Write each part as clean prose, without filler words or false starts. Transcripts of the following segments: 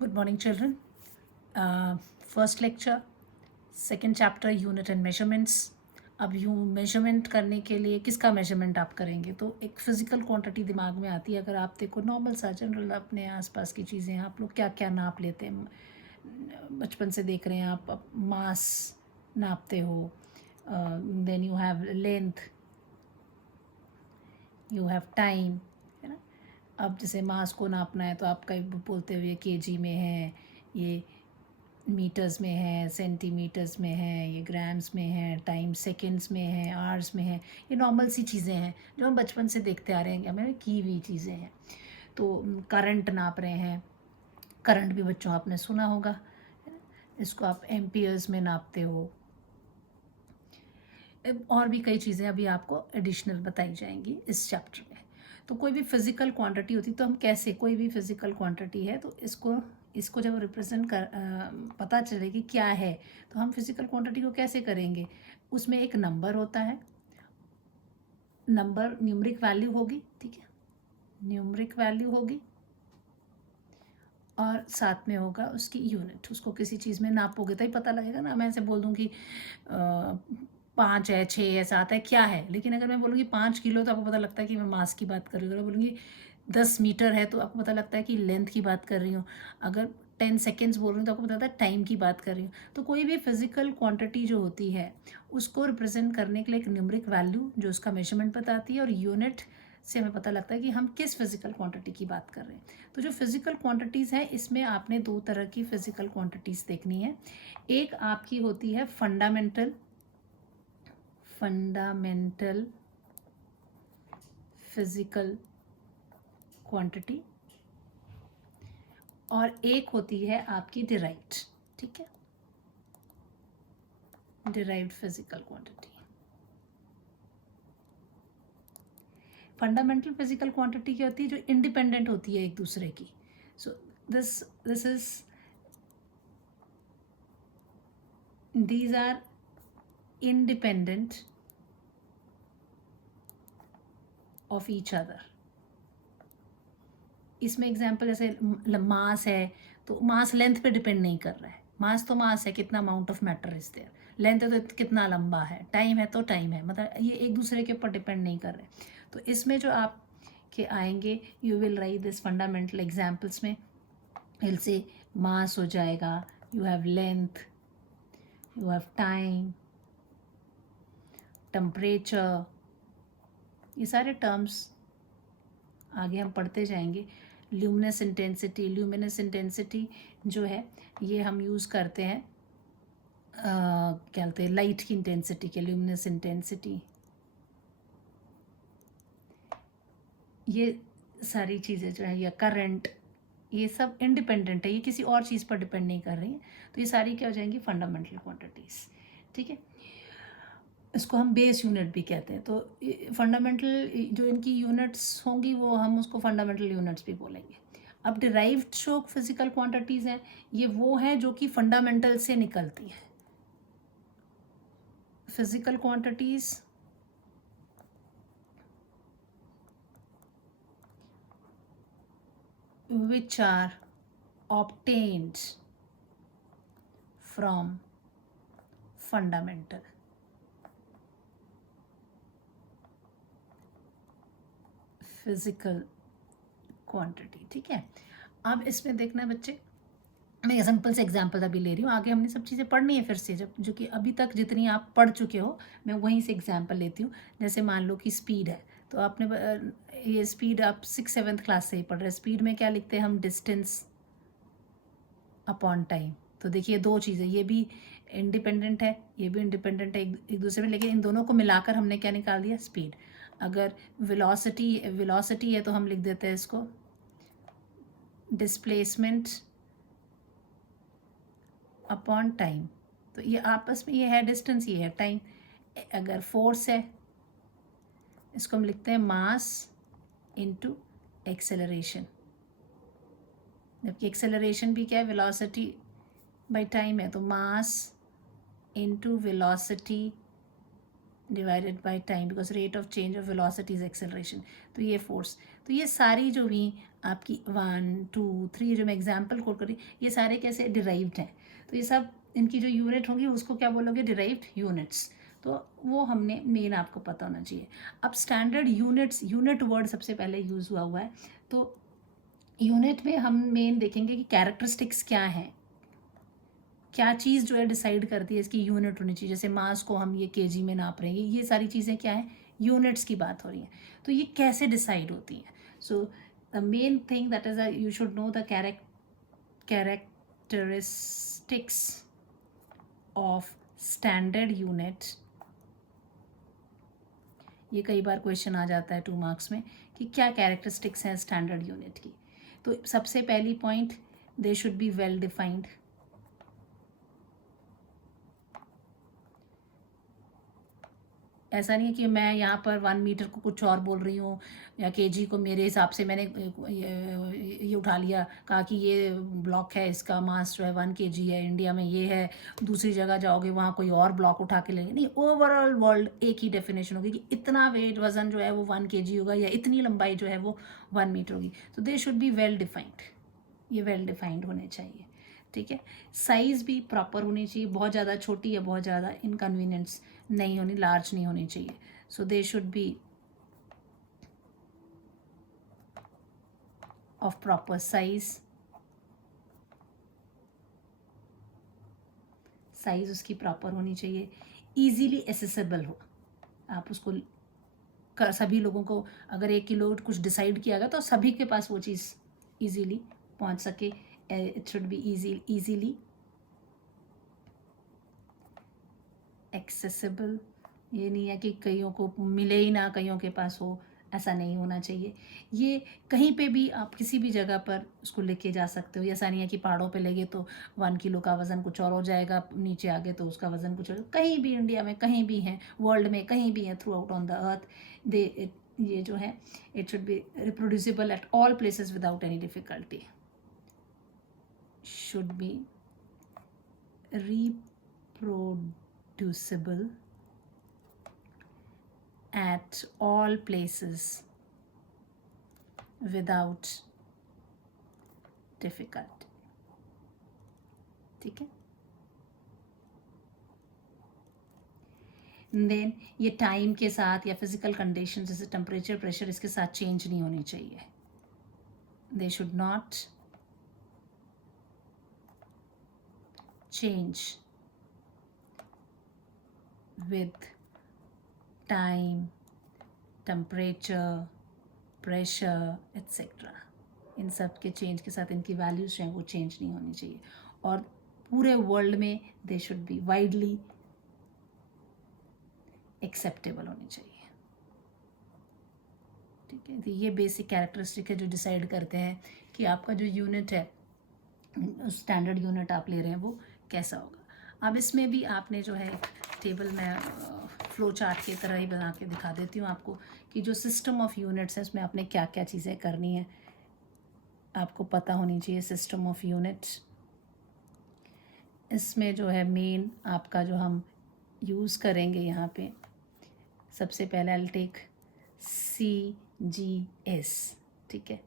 Good morning, children. First lecture, second chapter, unit and measurements. अब you measurement करने के लिए किसका मेजरमेंट आप करेंगे, तो एक फिजिकल क्वांटिटी दिमाग में आती है। अगर आप देखो नॉर्मल सा जनरल अपने आसपास की चीज़ें, आप लोग क्या क्या नाप लेते हैं, बचपन से देख रहे हैं आप मास नापते हो, then you have length, you have time, है ना। अब जैसे मास को नापना है तो आप कई बोलते हुए केजी में है, ये मीटर्स में है, सेंटीमीटर्स में है, ये ग्राम्स में है, टाइम सेकंड्स में है, आवर्स में है। ये नॉर्मल सी चीज़ें हैं जो हम बचपन से देखते आ रहे हैं, हमें की हुई चीज़ें हैं। तो करंट नाप रहे हैं, करंट भी बच्चों आपने सुना होगा, है ना? इसको आप एम्पियर्स में नापते हो। और भी कई चीज़ें अभी आपको एडिशनल बताई जाएंगी इस चैप्टर में। तो कोई भी फिज़िकल क्वांटिटी होती तो हम कैसे, कोई भी फिज़िकल क्वांटिटी है तो इसको इसको जब रिप्रेजेंट कर पता चले कि क्या है, तो हम फिज़िकल क्वांटिटी को कैसे करेंगे। उसमें एक नंबर होता है, नंबर न्यूमरिक वैल्यू होगी, ठीक है, न्यूमरिक वैल्यू होगी, और साथ में होगा उसकी यूनिट। उसको किसी चीज़ में नापोगे तो ही पता लगेगा ना। मैं ऐसे बोल दूँ कि 5 है, 6 है, 7 है, क्या है, लेकिन अगर मैं बोलूँगी 5 किलो तो आपको पता लगता है कि मैं मास की बात कर रही हूँ। अगर मैं बोलूँगी 10 मीटर है तो आपको पता लगता है कि लेंथ की बात कर रही हूँ। अगर 10 सेकेंड्स बोल रही हूँ तो आपको पता लगता है टाइम की बात कर रही हूँ। तो कोई भी फिजिकल क्वांटिटी जो होती है उसको रिप्रेजेंट करने के लिए एक न्यूमरिक वैल्यू जो उसका मेजरमेंट बताती है, और यूनिट से हमें पता लगता है कि हम किस फिजिकल क्वांटिटी की बात कर रहे हैं। तो जो फिजिकल क्वांटिटीज़ हैं इसमें आपने दो तरह की फिजिकल क्वांटिटीज़ देखनी है। एक आपकी होती है फंडामेंटल फिजिकल क्वांटिटी, और एक होती है आपकी डिराइव्ड, ठीक है, derived physical quantity. Fundamental physical quantity क्या होती है, जो इंडिपेंडेंट होती है एक दूसरे की। So this is these are independent of each other. इसमें एग्जांपल जैसे मास है तो मास लेंथ पे डिपेंड नहीं कर रहा है। मास तो मास है, कितना amount of matter is there. Length है तो कितना लंबा है, टाइम है तो टाइम है, मतलब ये एक दूसरे के ऊपर डिपेंड नहीं कर रहे। तो इसमें जो आप के आएंगे, you will write this fundamental examples में हिल से मास हो जाएगा, you have length, you have time, temperature, ये सारे टर्म्स आगे हम पढ़ते जाएंगे। ल्यूमिनस इंटेंसिटी जो है ये हम यूज़ करते हैं क्या कहते हैं, लाइट की इंटेंसिटी के ल्यूमिनस इंटेंसिटी। ये सारी चीज़ें जो है, या करंट, ये सब इंडिपेंडेंट है, ये किसी और चीज़ पर डिपेंड नहीं कर रही हैं। तो ये सारी क्या हो जाएंगी, फंडामेंटल क्वांटिटीज़, ठीक है। इसको हम बेस यूनिट भी कहते हैं। तो फंडामेंटल जो इनकी यूनिट्स होंगी वो हम उसको फंडामेंटल यूनिट्स भी बोलेंगे। अब डिराइव्ड जो फिजिकल क्वांटिटीज़ हैं ये वो हैं जो कि फंडामेंटल से निकलती हैं। Physical quantities which are obtained from fundamental physical quantity, ठीक है। अब इसमें देखना है बच्चे, मैं सिंपल से एग्जांपल अभी ले रही हूँ, आगे हमने सब चीज़ें पढ़नी है फिर से, जब जो कि अभी तक जितनी आप पढ़ चुके हो मैं वहीं से एग्जांपल लेती हूँ। जैसे मान लो कि स्पीड है, तो आपने ये स्पीड आप 6-7 क्लास से ही पढ़ रहे हैं। स्पीड में क्या लिखते हैं हम, डिस्टेंस अपॉन टाइम। तो देखिए दो चीज़ें, ये भी इंडिपेंडेंट है, ये भी इंडिपेंडेंट है एक दूसरे में, लेकिन इन दोनों को मिलाकर हमने क्या निकाल दिया, स्पीड। अगर वेलोसिटी है तो हम लिख देते हैं इसको डिस्प्लेसमेंट अपॉन टाइम। तो ये आपस में ये है डिस्टेंस, ये है टाइम। अगर फोर्स है इसको हम लिखते हैं मास इनटू एक्सेलरेशन, जबकि एक्सेलरेशन भी क्या है, वेलोसिटी बाय टाइम है। तो mass into velocity divided by time, because rate of change of velocity is acceleration. तो ये फोर्स, तो ये सारी जो भी आपकी 1 2 3 जो मैं एग्जाम्पल कोट करी, ये सारे कैसे डिराइव्ड हैं, तो ये सब इनकी जो यूनिट होंगी उसको क्या बोलोगे, डिराइव्ड यूनिट्स। तो वो हमने मेन आपको पता होना चाहिए। अब स्टैंडर्ड यूनिट्स, यूनिट वर्ड सबसे पहले यूज़ हुआ है। तो यूनिट में हम मेन देखेंगे कि कैरेक्टरिस्टिक्स क्या हैं, क्या चीज़ जो है डिसाइड करती है इसकी यूनिट होनी चाहिए। जैसे मास को हम ये केजी में नाप रहे हैं, ये सारी चीज़ें क्या है, यूनिट्स की बात हो रही है। तो ये कैसे डिसाइड होती है? So the main thing that is you should know the characteristics of standard unit. ये कई बार क्वेश्चन आ जाता है 2 मार्क्स में कि क्या कैरेक्टरिस्टिक्स हैं स्टैंडर्ड यूनिट की। तो सबसे पहली point, they should be well defined. ऐसा नहीं है कि मैं यहाँ पर 1 मीटर को कुछ और बोल रही हूँ या केजी को मेरे हिसाब से मैंने ये उठा लिया, कहा कि ये ब्लॉक है, इसका मास जो है 1 केजी है, इंडिया में ये है, दूसरी जगह जाओगे वहाँ कोई और ब्लॉक उठा के लेंगे। नहीं, ओवरऑल वर्ल्ड एक ही डेफिनेशन होगी कि इतना वेट वजन जो है वो 1 केजी होगा या इतनी लंबाई जो है वो 1 मीटर होगी। तो दे शुड बी वेल डिफाइंड, ये वेल डिफाइंड होने चाहिए। ठीक है, साइज़ भी प्रॉपर होनी चाहिए, बहुत ज़्यादा छोटी या बहुत ज़्यादा इनकन्वीनियंस नहीं होनी, लार्ज नहीं होनी चाहिए। So they should be of proper size, size उसकी प्रॉपर होनी चाहिए, इजीली एसेसिबल हो, आप उसको सभी लोगों को, अगर 1 किलो कुछ डिसाइड किया गया तो सभी के पास वो चीज़ इजीली पहुंच सके। It should be easily accessible. ये नहीं है कि कईयों को मिले ही ना, कईयों के पास हो, ऐसा नहीं होना चाहिए। ये कहीं पे भी आप किसी भी जगह पर उसको लेके जा सकते हो। ऐसा नहीं है कि पहाड़ों पे लगे तो 1 किलो का वज़न कुछ और हो जाएगा, नीचे आगे तो उसका वज़न कुछ और। कहीं भी इंडिया में, कहीं भी हैं वर्ल्ड में, कहीं भी हैं through out on the earth, ये जो है it should be reproducible at all places without any difficulty, should be reproducible at all places without difficulty। ठीक है, देन ये टाइम के साथ या फिजिकल कंडीशन जैसे टेम्परेचर, प्रेशर, इसके साथ चेंज नहीं होनी चाहिए। They should not change with time, temperature, pressure, etc. इन सब के चेंज के साथ इनकी वैल्यूज जो हैं वो चेंज नहीं होनी चाहिए। और पूरे वर्ल्ड में दे शुड बी वाइडली एक्सेप्टेबल होनी चाहिए। ठीक है, तो ये बेसिक कैरेक्टरिस्टिक है जो डिसाइड करते हैं कि आपका जो यूनिट है, स्टैंडर्ड यूनिट आप ले रहे हैं, वो कैसा होगा। अब इसमें भी आपने जो है टेबल में फ्लो चार्ट की तरह ही बना के दिखा देती हूँ आपको कि जो सिस्टम ऑफ यूनिट्स है उसमें आपने क्या क्या चीज़ें करनी है, आपको पता होनी चाहिए। सिस्टम ऑफ यूनिट्स, इसमें जो है मेन आपका जो हम यूज़ करेंगे यहाँ पे, सबसे पहले आई टेक CGS। ठीक है,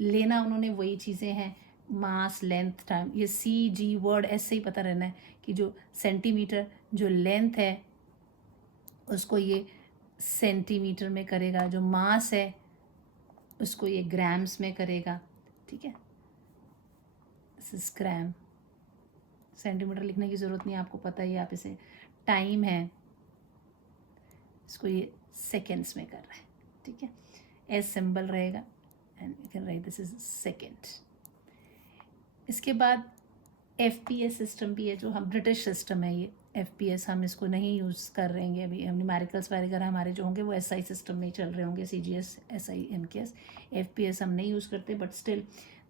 लेना उन्होंने वही चीज़ें हैं, मास, लेंथ, टाइम। ये CG वर्ड ऐसे ही पता रहना है कि जो सेंटीमीटर जो लेंथ है उसको ये सेंटीमीटर में करेगा, जो मास है उसको ये ग्राम्स में करेगा। ठीक है, दिस इज ग्राम, सेंटीमीटर लिखने की ज़रूरत नहीं है, आपको पता ही है। आप इसे, टाइम है, इसको ये सेकेंड्स में कर रहा है। ठीक है, एस सिंबल रहेगा and you can write this is second. इसके बाद FPS सिस्टम भी है, जो हम ब्रिटिश सिस्टम है ये। FPS हम इसको नहीं यूज़ कर रहे हैं अभी, हम न्यूमेरिकल्स वगैरह हमारे जो होंगे वो SI सिस्टम में ही चल रहे होंगे, CGS, SI, MKS। FPS हम नहीं यूज़ करते, but still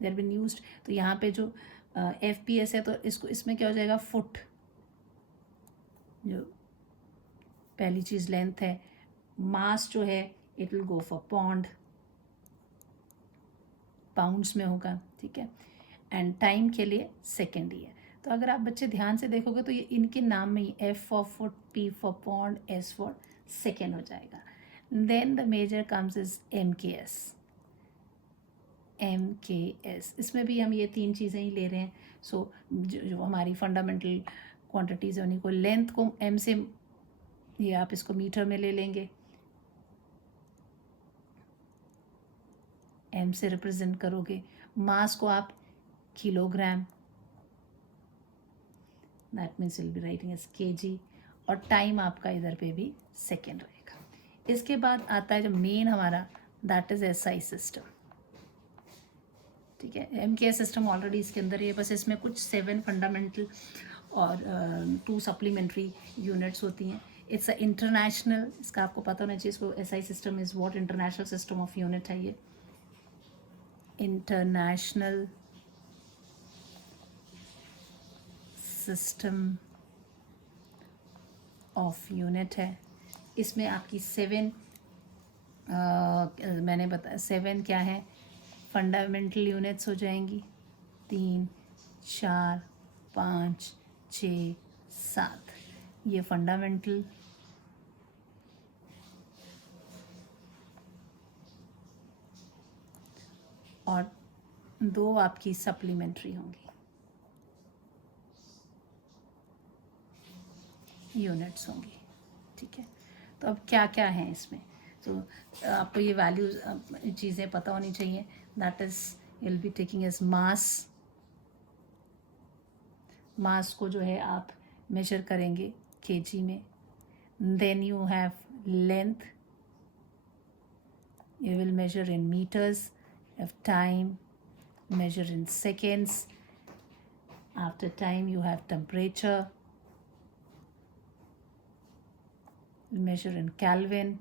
there been used. तो यहाँ पे जो FPS है तो इसको, इसमें क्या हो जाएगा, फुट, जो पहली चीज़ लेंथ है। मास जो है it will go for pond, pounds में होगा। ठीक है, एंड टाइम के लिए सेकेंड ही है। तो अगर आप बच्चे ध्यान से देखोगे तो ये इनके नाम में ही F for foot, P for pound, S for second हो जाएगा। Then the major comes is MKS। MKS। इसमें भी हम ये 3 चीज़ें ही ले रहे हैं। सो जो हमारी फंडामेंटल क्वांटिटीज़ है उन्हीं को, लेंथ को m से, ये आप इसको मीटर में ले लेंगे, m से रिप्रेजेंट करोगे, मास को आप kilogram, that means will be writing as kg, और टाइम आपका इधर पे भी सेकेंड रहेगा। इसके बाद आता है जो मेन हमारा, दैट इज SI सिस्टम। ठीक है, MKS सिस्टम ऑलरेडी इसके अंदर ही है, बस इसमें कुछ 7 फंडामेंटल और 2 सप्लीमेंट्री यूनिट्स होती हैं। इट्स अ इंटरनेशनल, इसका आपको पता होना चाहिए, इसको SI system is what, international system of unit है ये, इंटरनेशनल सिस्टम ऑफ यूनिट है। इसमें आपकी 7 मैंने बताया 7 क्या है, फंडामेंटल यूनिट्स हो जाएंगी, 3, 4, 5, 6, 7, ये फंडामेंटल, और 2 आपकी सप्लीमेंट्री होंगी यूनिट्स होंगी। ठीक है, तो अब क्या क्या है इसमें, तो आपको ये वैल्यूज चीज़ें पता होनी चाहिए। That is will be taking as mass, mass को जो है आप मेजर करेंगे kg में। Then you have length, you will measure in meters, of time, measure in seconds. After time you have temperature, measure in Kelvin,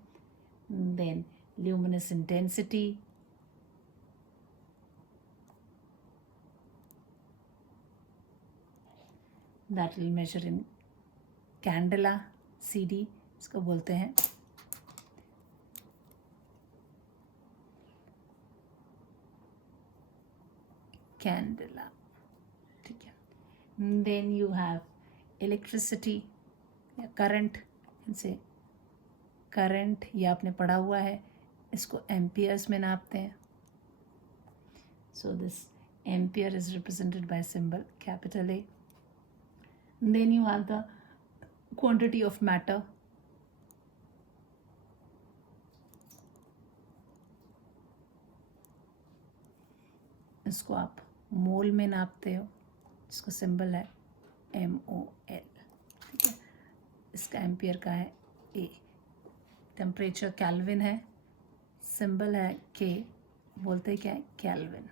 then luminous intensity, that will measure in candela, CD इसको बोलते हैं। Candela, ठीक है। Then you have electricity या current, इनसे current ये आपने पढ़ा हुआ है, इसको एम्पियर्स में नापते हैं। So this ampere is represented by symbol capital A। Then you have the quantity of matter, इसको आप मोल में नापते हो, जिसको सिंबल है MOL। ठीक है, इसका एम्पियर का है A। टेम्परेचर केल्विन है, सिंबल है K, बोलते क्या है केल्विन।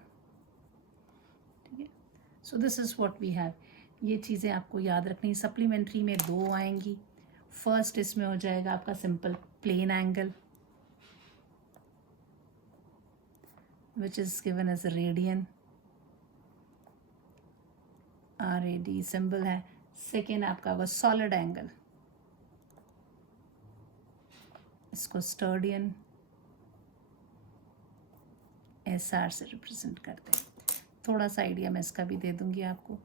ठीक है, so this is what we have. ये चीज़ें आपको याद रखनी। सप्लीमेंट्री में 2 आएंगी। फर्स्ट इसमें हो जाएगा आपका simple plain angle, which is given as a radian, RAD symbol है। सेकेंड आपका होगा सॉलिड एंगल, इसको स्टर्डियन SR से रिप्रेजेंट करते हैं। थोड़ा सा आइडिया मैं इसका भी दे दूंगी आपको।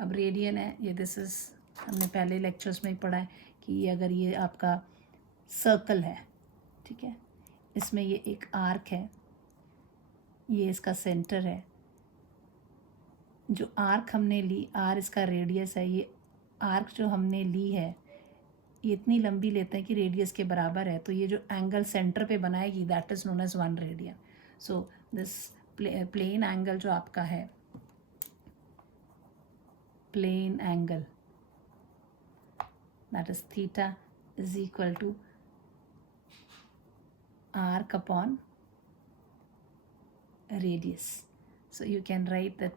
अब रेडियन है ये, दिस इज़, हमने पहले लेक्चर्स में ही पढ़ा है कि ये अगर ये आपका सर्कल है, ठीक है, इसमें ये एक आर्क है, ये इसका सेंटर है, जो आर्क हमने ली, आर इसका रेडियस है, ये आर्क जो हमने ली है ये इतनी लंबी लेते हैं कि रेडियस के बराबर है, तो ये जो एंगल सेंटर पे बनाएगी that is known as 1 radian. So this plane angle जो आपका है, plane angle that is theta is equal to arc upon radius. So you can write that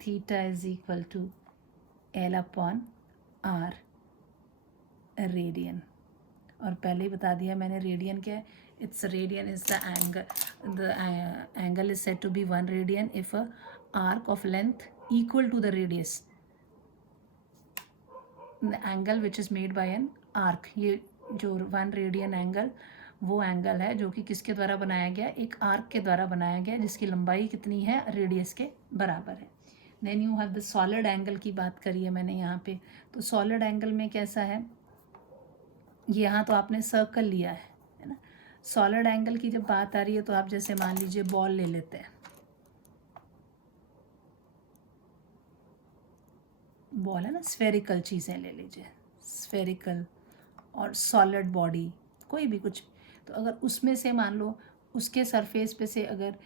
theta is equal to L upon R radian. और पहले ही बता दिया मैंने radian क्या है। It's radian is the angle is said to be 1 radian if a arc of length equal to the radius, the angle which is made by an arc. ये जो 1 radian angle वो एंगल है जो कि किसके द्वारा बनाया गया, एक आर्क के द्वारा बनाया गया, जिसकी लंबाई कितनी है, रेडियस के बराबर है। Then you have the solid angle की बात करी है मैंने यहाँ पे, तो सॉलिड एंगल में कैसा है, यहाँ तो आपने सर्कल लिया है ना। सॉलिड एंगल की जब बात आ रही है तो आप जैसे मान लीजिए बॉल ले लेते हैं, बॉल है ना, स्फेरिकल चीज़ें ले लीजिए, स्फेरिकल और सॉलिड बॉडी, कोई भी कुछ, तो अगर उसमें से मान लो उसके सरफेस पे से अगर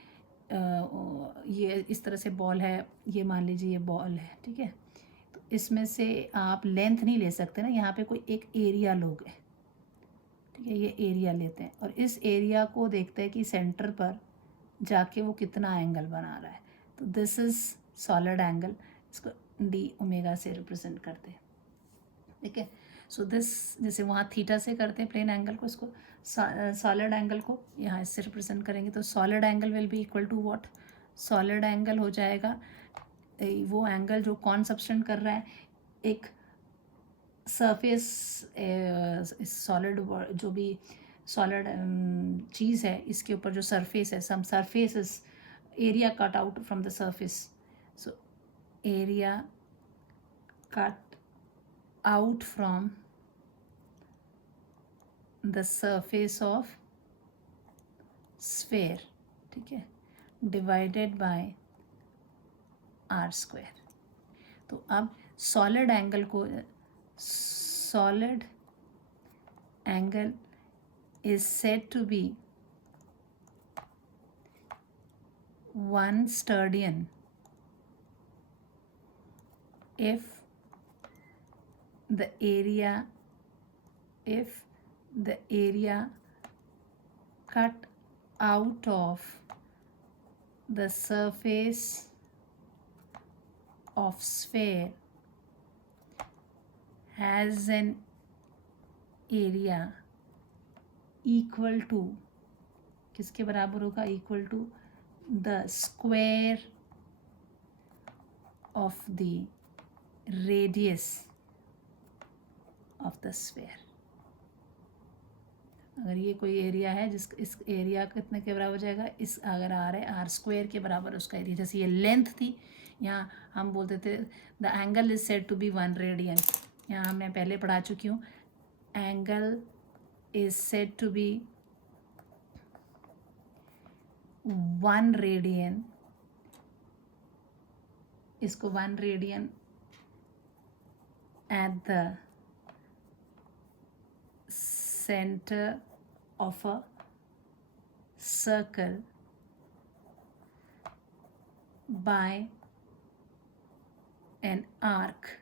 ये इस तरह से बॉल है, ये मान लीजिए ये बॉल है, ठीक है, तो इसमें से आप लेंथ नहीं ले सकते ना, यहाँ पे कोई एक एरिया लोगे, ठीक है, ये एरिया लेते हैं और इस एरिया को देखते हैं कि सेंटर पर जाके वो कितना एंगल बना रहा है, तो दिस इज़ सॉलिड एंगल, इसको डी ओमेगा से रिप्रेजेंट करते हैं, ठीक है। सो दिस, जैसे वहाँ थीटा से करते हैं प्लेन एंगल को, इसको सॉलिड एंगल को यहाँ इससे रिप्रेजेंट करेंगे, तो solid angle will be equal to what, solid angle हो जाएगा वो एंगल जो कौन सब्सटेंड कर रहा है, एक सरफेस सॉलिड, जो भी सॉलिड चीज़ है इसके ऊपर जो सरफेस है, some surface is area cut out from the surface, so area cut out from the surface of sphere, ठीक है, डिवाइडेड बाय आर स्क्वायर। तो अब सॉलिड एंगल को, solid angle is said to be one sterdian if the area cut out of the surface of sphere has an area equal to, किसके बराबर होगा, equal to the square of the radius of the sphere. अगर ये कोई area है जिस, इस area कितने के बराबर हो जाएगा, इस अगर आर है आर स्क्वायर के बराबर उसका एरिया, जैसे ये लेंथ थी, यहाँ हम बोलते थे the angle is said to be 1 radian, यहाँ मैं पहले पढ़ा चुकी हूँ, angle is said to be 1 radian, इसको 1 radian at the center of a circle by an arc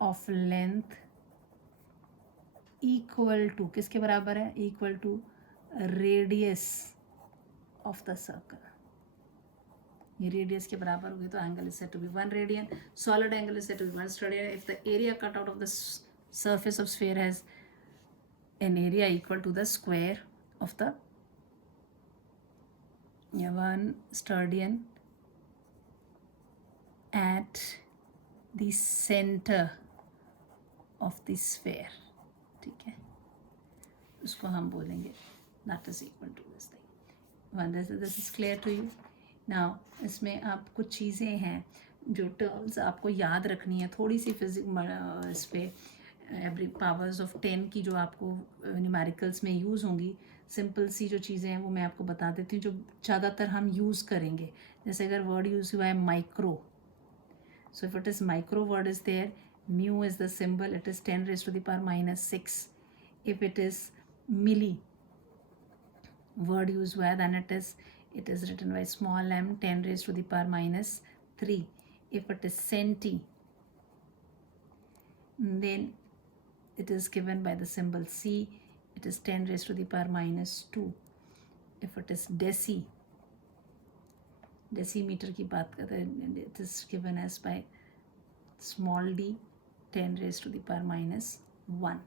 of length equal to, किसके बराबर है, equal to radius of the circle, ये रेडियस के बराबर होगी, तो angle is said to be 1 radian, solid angle is said to be 1 sterdian if the area cut out of the surface of sphere has an area equal to the square of the 1 sterdian at the center of the sphere, ठीक है, उसको हम बोलेंगे that is equal to this thing. This is clear to you now. इसमें आप कुछ चीज़ें हैं जो टर्म्स आपको याद रखनी है, थोड़ी सी फिजिक्स इस पर एवरी पावर्स ऑफ 10 की जो आपको न्यूमेरिकल्स में यूज़ होंगी, सिंपल सी जो चीज़ें हैं वो मैं आपको बता देती हूँ जो ज़्यादातर हम यूज़ करेंगे। जैसे अगर वर्ड यूज़ हुआ है micro, so if it is micro word is there, mu is the symbol, it is 10 raised to the power minus 6. If it is milli word used where, then it is written by small m 10 raised to the power minus 3. If it is centi, then it is given by the symbol c, it is 10 raised to the power minus 2. If it is decimeter की बात करते हैं, it is given as by small d 10 raised to the power minus 1.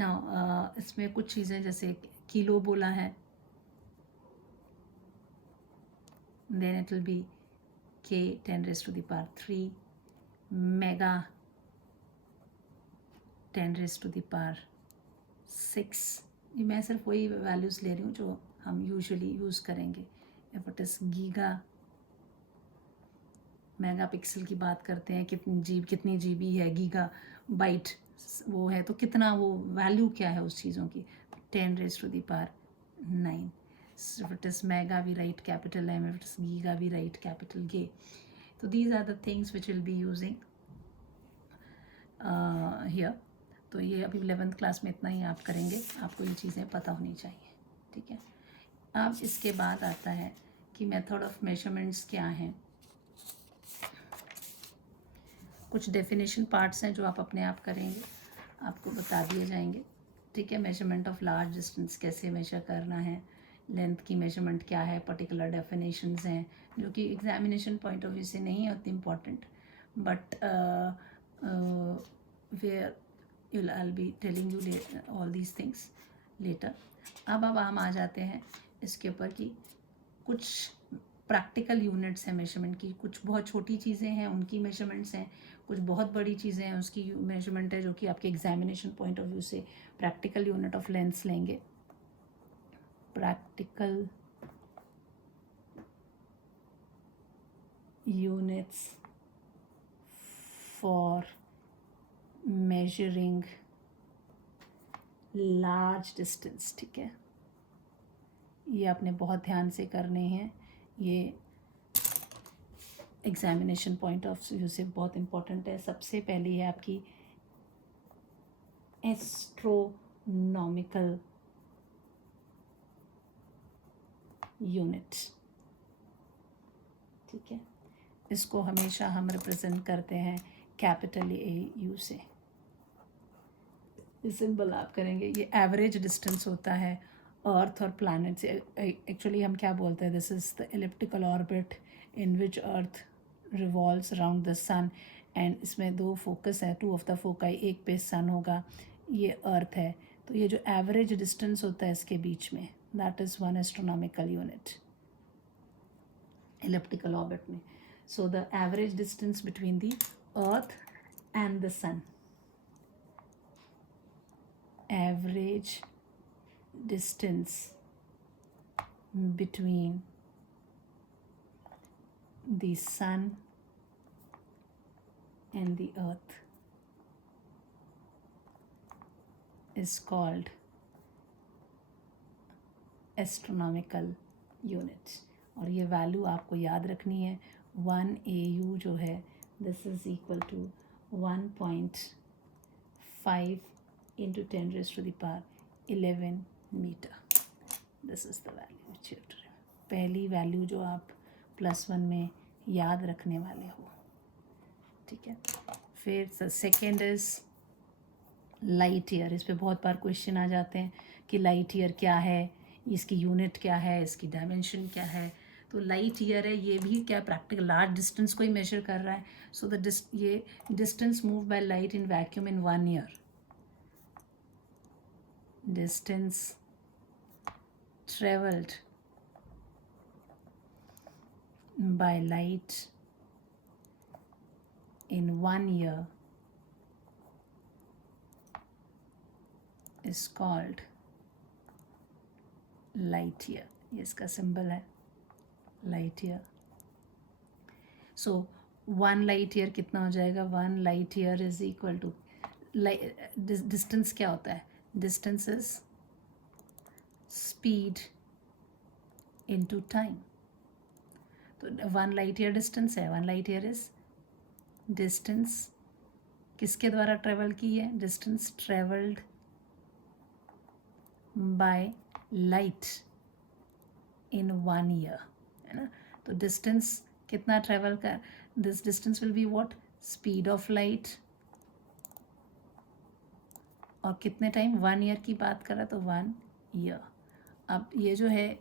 Now इसमें कुछ चीज़ें जैसे kilo बोला है, then it will be k 10 raised to the power 3, mega 10 raised to the power 6. ये मैं सिर्फ वही वैल्यूज़ ले रही हूँ जो हम यूजुअली यूज़ करेंगे। If it is giga, mega pixel की बात करते हैं, कितनी GB है, गीगा बाइट वो है, तो कितना वो वैल्यू क्या है उस चीज़ों की, 10 raised to the power 9. If it is mega भी write capital M, if it is giga भी राइट कैपिटल G. तो these are the things which will be using here. तो ये अभी 11th क्लास में इतना ही आप करेंगे, आपको ये चीज़ें पता होनी चाहिए, ठीक है। अब इसके बाद आता है कि मेथड ऑफ मेजरमेंट्स क्या हैं। कुछ डेफिनेशन पार्ट्स हैं जो आप अपने आप करेंगे, आपको बता दिए जाएंगे, ठीक है। मेजरमेंट ऑफ लार्ज डिस्टेंस कैसे मेजर करना है, लेंथ की मेजरमेंट क्या है, पर्टिकुलर डेफिनेशंस हैं जो कि एग्जामिनेशन पॉइंट ऑफ व्यू से नहीं है उतनी important, but where I will be telling you all these things later. अब हम आ जाते हैं इसके ऊपर कि कुछ प्रैक्टिकल यूनिट्स हैं मेजरमेंट की, कुछ बहुत छोटी चीज़ें हैं उनकी मेजरमेंट्स हैं, कुछ बहुत बड़ी चीज़ें हैं उसकी मेजरमेंट है जो कि आपके एग्जामिनेशन पॉइंट ऑफ व्यू से प्रैक्टिकल यूनिट ऑफ लेंथ्स लेंगे। Practical units for measuring large distance, ठीक है। ये आपने बहुत ध्यान से करने हैं, ये एग्जामिनेशन पॉइंट ऑफ व्यू से बहुत इम्पोर्टेंट है। सबसे पहली है आपकी एस्ट्रोनॉमिकल यूनिट, ठीक है। इसको हमेशा हम रिप्रेजेंट करते हैं कैपिटल ए यू से। ये सिंबल आप करेंगे, ये एवरेज डिस्टेंस होता है अर्थ और प्लैनेट से। एक्चुअली हम क्या बोलते हैं, this is the elliptical orbit in which earth revolves around the sun, and इसमें दो फोकस है, टू ऑफ द फोकाई, एक पे सन होगा, ये अर्थ है। तो ये जो एवरेज डिस्टेंस होता है इसके बीच में, that is one astronomical unit elliptical orbit में। So the average distance between the earth and the sun, average distance between the sun and the earth is called astronomical unit। और ये value आपको याद रखनी है, 1 AU जो है this is equal to 1.5 into 10 raised to the power 11 meter। This is the value which you have to remember। पहली value जो आप +1 में याद रखने वाले हो, ठीक है। फिर सेकेंड इज़ लाइट ईयर। इस पे बहुत बार क्वेश्चन आ जाते हैं कि लाइट ईयर क्या है, इसकी यूनिट क्या है, इसकी डायमेंशन क्या है। तो लाइट ईयर है, ये भी क्या प्रैक्टिकल लार्ज डिस्टेंस को ही मेजर कर रहा है। सो ये distance move by light in vacuum in 1 year, distance traveled by light in 1 year is called light year। ये इसका सिंबल है light year. So 1 light year कितना हो जाएगा, 1 light year is equal to, distance क्या होता है, distance is speed into time। तो 1 लाइट ईयर डिस्टेंस है, 1 लाइट ईयर इज डिस्टेंस किसके द्वारा ट्रेवल की है, distance travelled by light in 1 year, है ना। तो डिस्टेंस कितना ट्रेवल कर, this distance will be what, speed of light, और कितने टाइम, 1 ईयर की बात करा तो 1 ईयर। अब ये जो है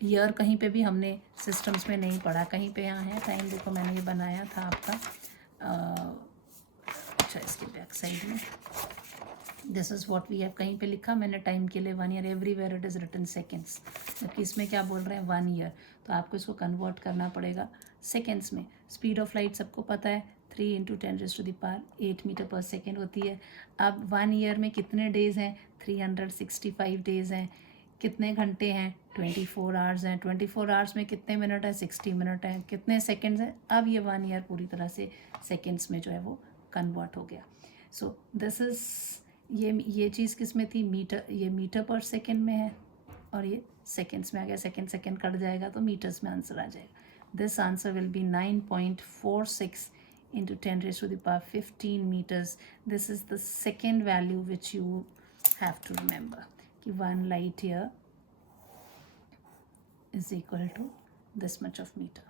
ईयर कहीं पे भी हमने सिस्टम्स में नहीं पढ़ा, कहीं पे यहाँ है टाइम, देखो मैंने ये बनाया था आपका, अच्छा इसके बैक साइड में this is what we have, कहीं पे लिखा मैंने टाइम के लिए 1 year, everywhere it is written seconds, जबकि इसमें क्या बोल रहे हैं 1 ईयर। तो आपको इसको कन्वर्ट करना पड़ेगा सेकेंड्स में। स्पीड ऑफ लाइट सबको पता है 3 into 10 raised to the power 8 metre पर सेकेंड होती है। अब 1 ईयर में कितने डेज़ हैं, 365 डेज़ हैं। कितने घंटे हैं, 24 आवर्स हैं। 24 आवर्स में कितने मिनट है, 60 मिनट हैं। कितने सेकेंड्स हैं, अब ये 1 ईयर पूरी तरह से सेकेंड्स में जो है वो कन्वर्ट हो गया। सो दिस इज़, ये चीज़ किस में थी, मीटर, ये मीटर पर सेकेंड में है और ये सेकेंड्स में आ गया। सेकेंड कट जाएगा तो मीटर्स में आंसर आ जाएगा। This answer will be 9.46 into 10 raised to the power 15 meters. This is the second value which you have to remember. 1 light year is equal to this much of meter.